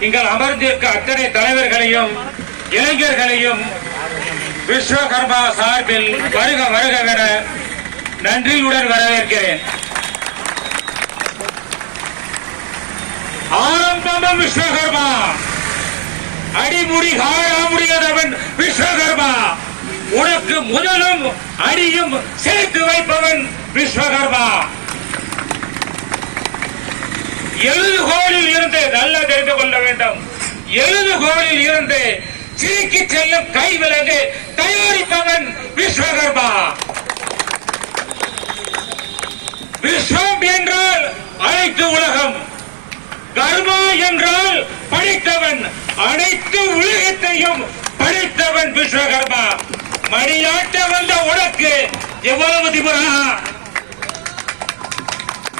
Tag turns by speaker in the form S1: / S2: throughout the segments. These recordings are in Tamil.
S1: இங்கே அமர்ந்திருக்க அத்தனை தலைவர்களையும் இளைஞர்களையும் விஸ்வகர்மா சார்பில் வருக வருகவென நன்றியுடன் வரவேற்கிறேன். ஆரம்பமும் விஸ்வகர்மா. அடிமுடி காழ விஸ்வகர்மா. உனக்கு முதலும் அடியும் சேர்த்து வைப்பவன் விஸ்வகர்மா. எழுதுகோலில் இருந்து நல்லா தெரிந்து கொள்ள வேண்டும். எழுதுகோலில் இருந்து சிரிக்கு செல்லும் கைவிலங்கு தயாரிப்பவன் விஸ்வகர்மா. விஸ்வம் என்றால் அனைத்து உலகம். கர்மா என்றால் படைத்தவன். அனைத்து உலகத்தையும் படைத்தவன் விஸ்வகர்மா. மணியாட்ட வந்த உனக்கு எவ்வளவு திபரா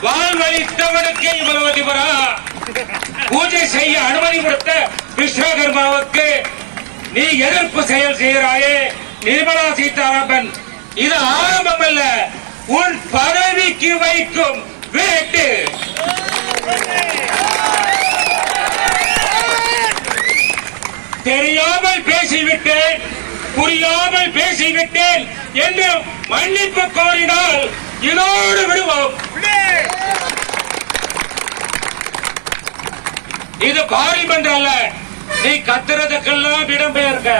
S1: வாழ்வழித்தவனுக்கு இவ்வளவு அதிபரா பூஜை செய்ய அனுமதி கொடுத்த விஸ்வகர்மாவுக்கு நீ எதிர்ப்பு செயல் செய்கிறாயே. நிர்மலா சீதாராமன் இது ஆரம்பம் அல்ல உன் பதவிக்கு வைக்கும் வேட்டு தெரியாமல் பேசிவிட்டேன் புரியாமல் பேசிவிட்டேன் என்று மன்னிப்பு கோரினால் இதோடு இது பார்லிமெண்ட் அல்ல நீ கத்துறதுக்கெல்லாம் இடம்பெயர்க்க.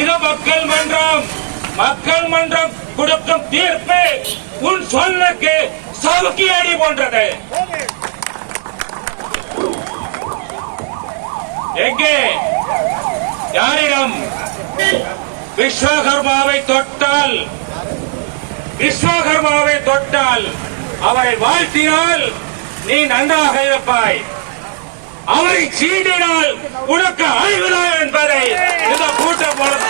S1: இது மக்கள் மன்றம் மக்கள் மன்றம் கொடுக்கும் தீர்ப்பு உன் சொல்லுக்கு சவுக்கி அடி போன்றது. எங்கே? யாரிடம்? விஸ்வகர்மாவை தொட்டால். விஸ்வகர்மாவை தொட்டால் அவரை வாழ்த்தினால் நீ நன்றாக இருப்பாய். அவரை சீண்டினால் உனக்கு அழிவுதான் என்பதை இந்த கூட்டம் மூலம்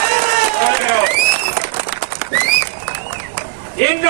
S1: இன்னும்